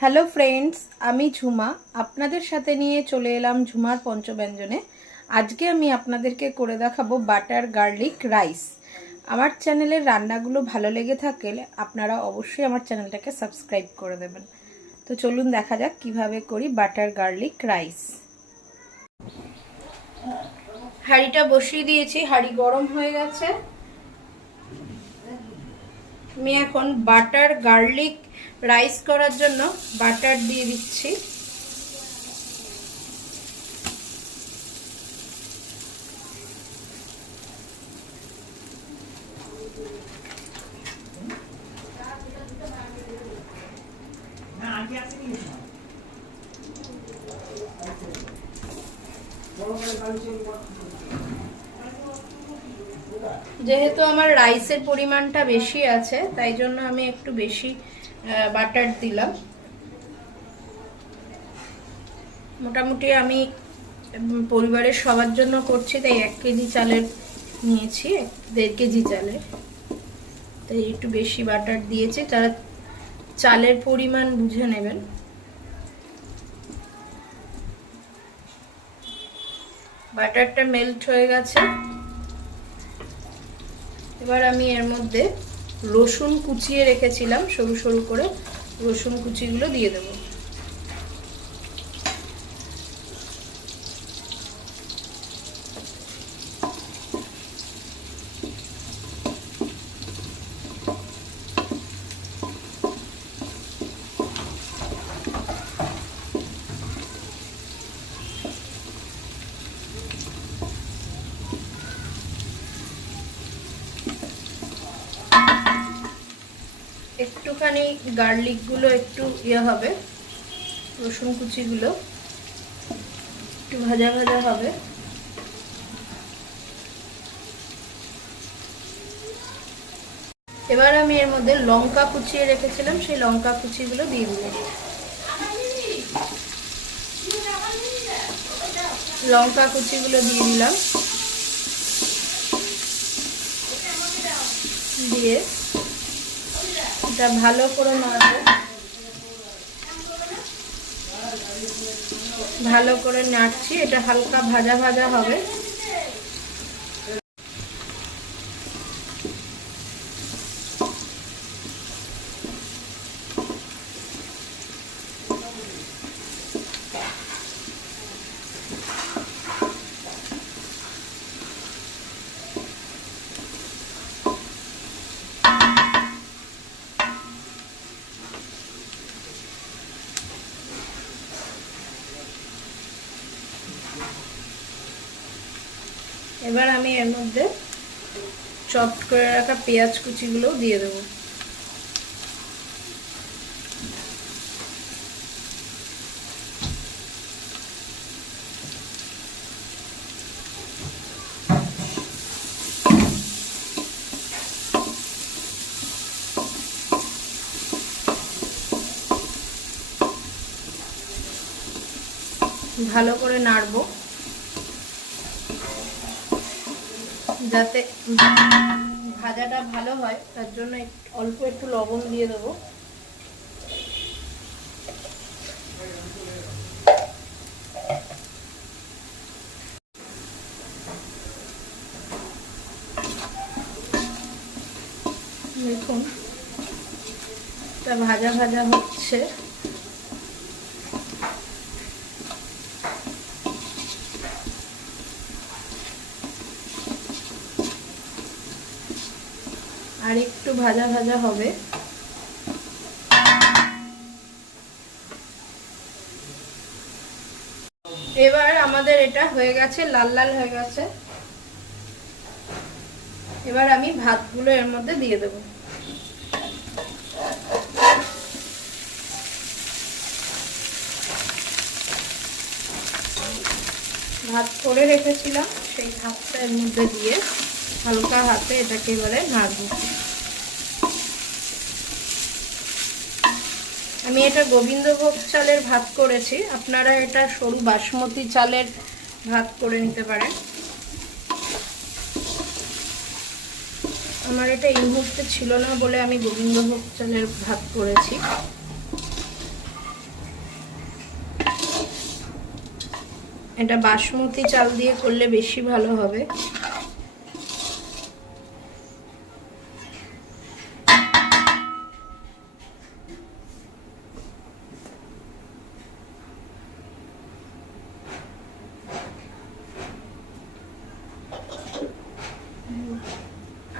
Hello friends, আমি ঝুমা আপনাদের সাথে নিয়ে চলে এলাম ঝুমার পঞ্চব্যঞ্জনে। আজকে আমি আপনাদেরকে করে দেখাবো বাটার গার্লিক রাইস। আমার চ্যানেলের রান্নাগুলো ভালো লেগে থাকলে আপনারা অবশ্যই আমার চ্যানেলটাকে সাবস্ক্রাইব করে দেবেন। তো চলুন দেখা যাক কিভাবে করি বাটার গার্লিক রাইস। হাঁড়িটা বসিয়ে দিয়েছি, হাঁড়ি গরম হয়ে গেছে। আমি এখন বাটার গার্লিক রাইস করার জন্য বাটার দিয়ে দিচ্ছি। যেহেতু আমার রাইসের পরিমাণটা বেশি আছে তাই জন্য আমি একটু বেশি বাটার দিলাম। মোটামুটি আমি পরিবারের সবার জন্য করছি তাই 1 কেজি চালের নিয়েছি, 1.5 কেজি চালের, তাই একটু বেশি বাটার দিয়েছি। তারা চালের পরিমাণ বুঝে নেবেন। বাটারটা মেল্ট হয়ে গেছে। এবার আমি এর মধ্যে রসুন কুচিয়ে রেখেছিলাম, সরু সরু করে রসুন কুচিগুলো দিয়ে দেবো। একটুখানি গার্লিক গুলো একটু হবে, রসুন কুচিগুলো একটু ভাজা ভাজা হবে। এবার আমি এর মধ্যে লঙ্কা কুচিয়ে রেখেছিলাম, সেই লঙ্কা কুচিগুলো দিয়ে দিলাম। লঙ্কা কুচিগুলো দিয়ে দিলাম, দিয়ে এটা ভালো করে নাড়বো। ভালো করে নাড়ছি, এটা হালকা ভাজা ভাজা হবে। এবার আমি এর মধ্যে চপ করে রাখা পেঁয়াজ কুচিগুলো দিয়ে দেবো। ভালো করে নাড়বো যাতে ভাজাটা ভালো হয়, তার জন্য অল্প একটু লবণ দিয়ে দেবো। দেখুন এটা ভাজা ভাজা হচ্ছে। আর একটু ভাজা ভাজা হবে। এবার আমাদের এটা হয়ে গেছে, লাল লাল হয়ে গেছে। এবার আমি ভাতগুলো এর মধ্যে দিয়ে দেব। ভাত করে রেখেছিলাম সেই ভাতটা এর মধ্যে দিয়ে হালকা হাতে এটাকে এবারে নাড়ব। আমি এটা গোবিন্দভোগ চালের ভাত করেছি, আপনারা এটা সরু বাসমতি চালের ভাত করে নিতে পারেন। আমার এটা এই মুহূর্তে ছিল না বলে আমি গোবিন্দভোগ চালের ভাত করেছি। এটা বাসমতি চাল দিয়ে করলে বেশি ভালো হবে।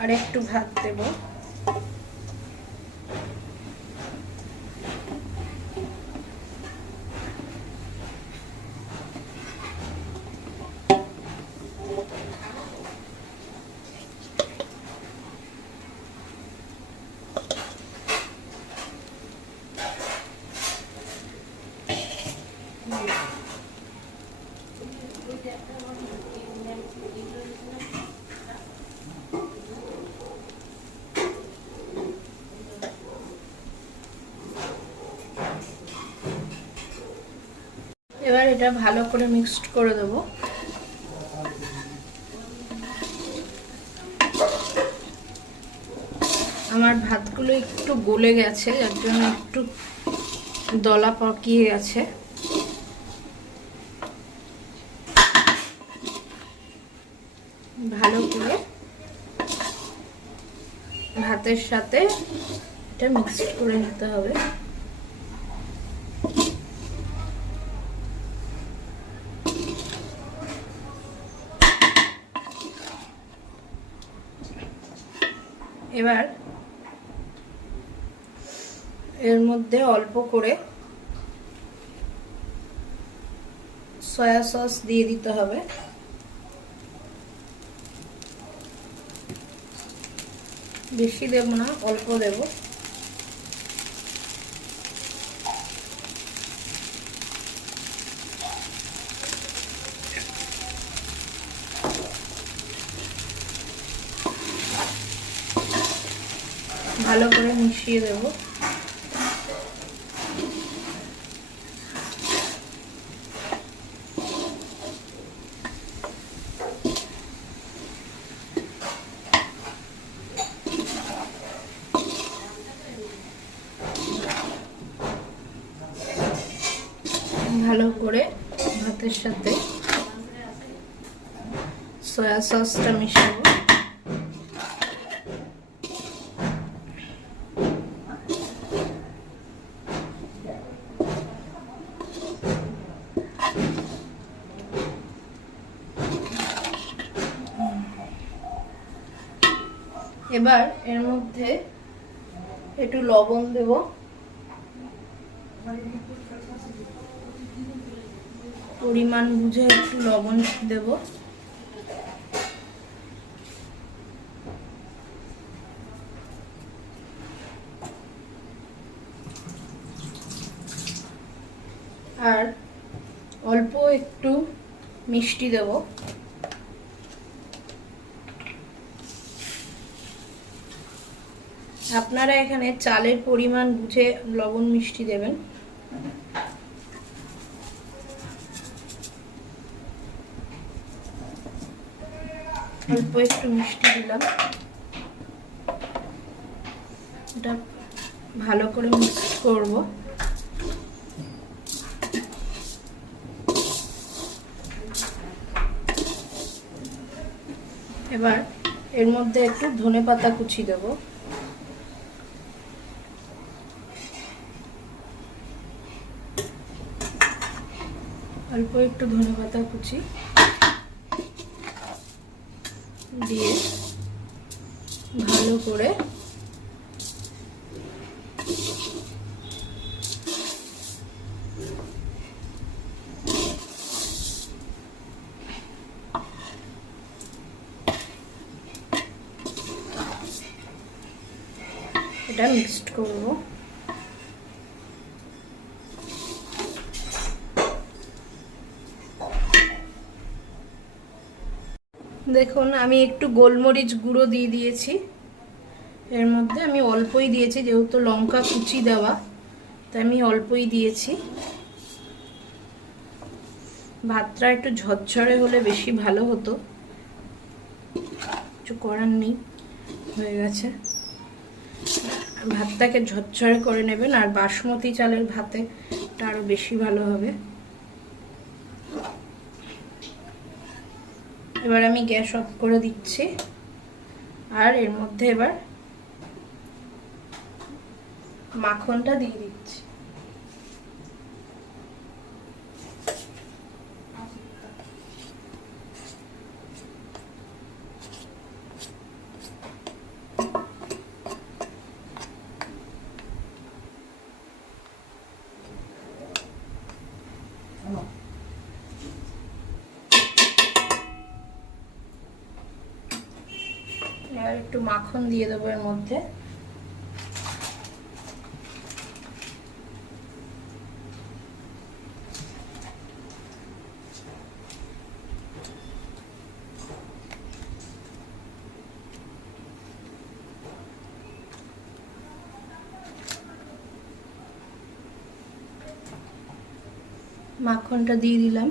আর একটু ভাত দেব। এবার এটা ভালো করে মিক্সড করে দেব। আমার ভাতগুলো একটু গলে গেছে, যার জন্য একটু দলা পাকিয়ে গেছে। ভালো করে ভাতের সাথে এটা মিক্সড করে নিতে হবে। এবার এর মধ্যে অল্প করে সয়া সস দিয়ে দিতে হবে। বেশি দেব না, অল্প দেব। ভালো করে মিশিয়ে দেব। ভালো করে ভাতের সাথে সয়া সসটা মিশাবো। এবার এর মধ্যে একটু লবণ দেব। পরিমাণ বুঝে একটু লবণ দেব। আর অল্প একটু মিষ্টি দেব। আপনারা এখানে চালের পরিমাণ বুঝে লবণ মিষ্টি দেবেন। অল্প একটু মিষ্টি দিলাম। এটা ভালো করে মিক্স করব। এবার এর মধ্যে একটু ধনেপাতা কুচি দেব। অল্প একটু ধনেপাতা কুচি দিয়ে ভালো করে এটা মিক্সড করব। দেখুন আমি একটু গোলমরিচ গুঁড়ো দিয়ে দিয়েছি। এর মধ্যে আমি অল্পই দিয়েছি, যেহেতু লঙ্কা কুচি দেওয়া, তাই আমি অল্পই দিয়েছি। ভাতটা একটু ঝরঝরে হলে বেশি ভালো হতো, কিছু করার নেই, হয়ে গেছে। ভাতটাকে ঝরঝরে করে নেবেন, আর বাসমতি চালের ভাতে আরো বেশি ভালো হবে। এবার আমি গ্যাস অফ করে দিচ্ছি, আর এর মধ্যে এবার মাখনটা দিয়ে দিচ্ছি। আর একটু মাখন দিয়ে দেবো এর মধ্যে। মাখনটা দিয়ে দিলাম।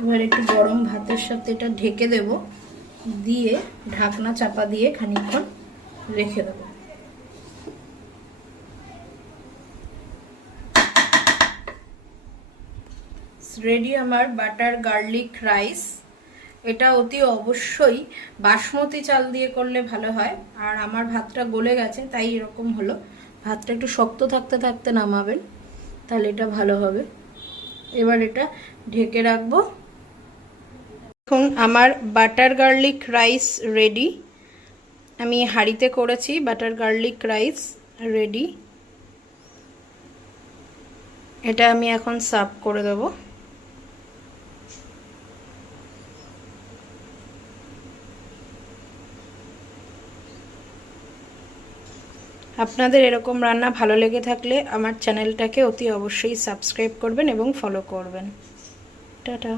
এবার একটু গরম ভাতের সাথে এটা ঢেকে দেব, দিয়ে ঢাকনা চাপা দিয়ে খানিকক্ষণ রেখে দেব। রেডি আমার বাটার গার্লিক রাইস। এটা অতি অবশ্যই বাসমতি চাল দিয়ে করলে ভালো হয়, আর আমার ভাতটা গলে গেছে তাই এরকম হলো। ভাতটা একটু শক্ত থাকতে থাকতে নামাবেন, তাহলে এটা ভালো হবে। এবার এটা ঢেকে রাখবো। এখন আমার বাটার গার্লিক রাইস রেডি। আমি হাঁড়িতে করেছি বাটার গার্লিক রাইস রেডি। এটা আমি এখন সার্ভ করে দেবো। আপনাদের এরকম রান্না ভালো লেগে থাকলে আমার চ্যানেলটাকে অতি অবশ্যই সাবস্ক্রাইব করবেন এবং ফলো করবেন। টাটা।